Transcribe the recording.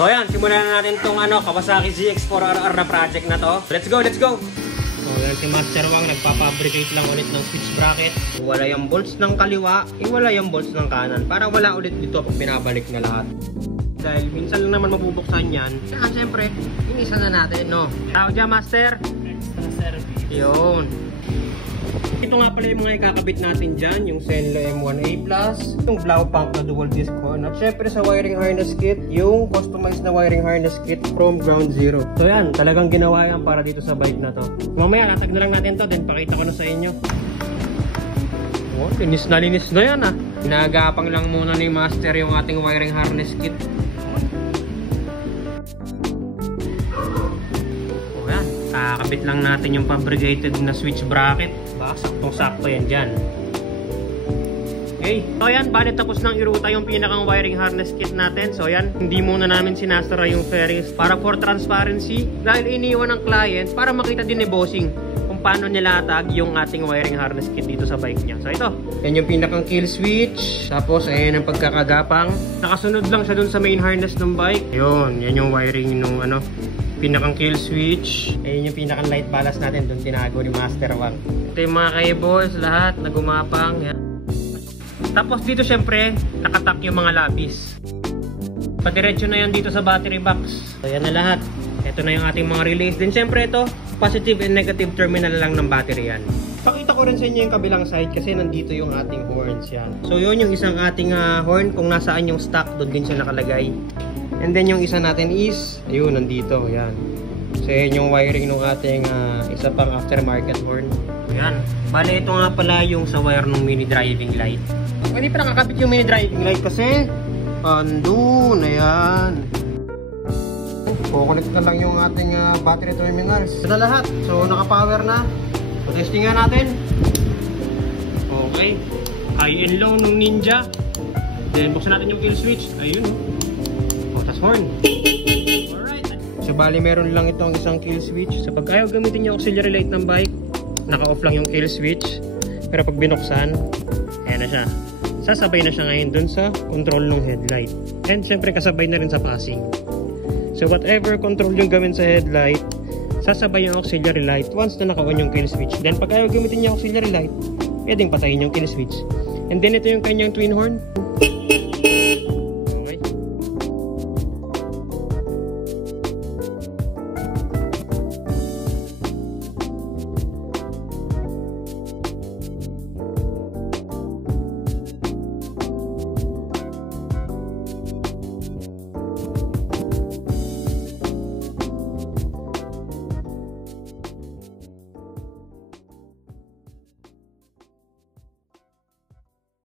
So ayan, simulan na natin tong Kawasaki ZX4RR na project na to. Let's go, let's go! So ayan, si Master Wang nagpapabricate lang ulit ng switch bracket. Iwala yung bolts ng kaliwa, iwala yung bolts ng kanan. Para wala ulit dito pag pinabalik na lahat. Dahil minsan lang naman mabubuksan yan. Kaya siyempre, inisa na natin, no? Tao dyan, Master? Extra service. Yun. Ito nga pala yung mga ikakabit natin dyan, yung Zenlo M1A+, yung Blaupunk na dual disc horn, at syempre sa wiring harness kit, yung customized na wiring harness kit from ground zero. So yan, talagang ginawa yan para dito sa bike na to. Mamaya, latag na lang natin to, then pakita ko na sa inyo. Oh, linis na yan ah. Ginagapang lang muna ni Master yung ating wiring harness kit. Oh yan, kakabit lang natin yung fabricated na switch bracket. Saktong-sakto yan dyan. Okay. So yan, bali tapos nang iruta yung pinakang wiring harness kit natin. So yan, hindi muna namin sinasara yung fairings para for transparency. Dahil iniwan ng client para makita din ni bossing kung paano nilatag yung ating wiring harness kit dito sa bike niya. So ito, yan yung pinakang kill switch. Tapos ayan ang pagkakagapang. Nakasunod lang siya dun sa main harness ng bike. Yun, yan yung wiring nung pinakang kill switch. Ayun yung pinakang light ballast natin. Doon tinago ni Master Wang. Ito yung mga cables, lahat na gumapang. Yan. Tapos dito syempre, nakatak yung mga lapis. Padiretso na yan dito sa battery box. So yan na lahat. Ito na yung ating mga relays. Then syempre ito, positive and negative terminal lang ng battery yan. Pakita ko rin sa inyo yung kabilang side kasi nandito yung ating horns yan. So yun yung isang ating horn. Kung nasaan yung stock, doon din siya nakalagay. And then yung isa natin is, ayun, nandito, yan. So yan yung wiring ng ating isa pang aftermarket horn. Yan. Bale, ito nga pala yung sa wire ng mini driving light. Pwede pa nakakabit yung mini driving light kasi andun, ayan. Kukulit na lang yung ating battery terminals. Ito na lahat. So naka-power na. So testing nga natin. Okay. High and low ng Ninja. Then buksan natin yung kill switch. Ayun. Horn. Alright. So bali meron lang ito ang isang kill switch. So pag ayaw gamitin yung auxiliary light ng bike, naka-off lang yung kill switch. Pero pag binuksan, ayan na siya. Sasabay na siya ngayon dun sa control ng headlight. And syempre kasabay na rin sa passing. So whatever control yung gawin sa headlight, sasabay yung auxiliary light once na naka-on yung kill switch. Then pag ayaw gamitin yung auxiliary light, pwedeng patayin yung kill switch. And then ito yung kanyang twin horn.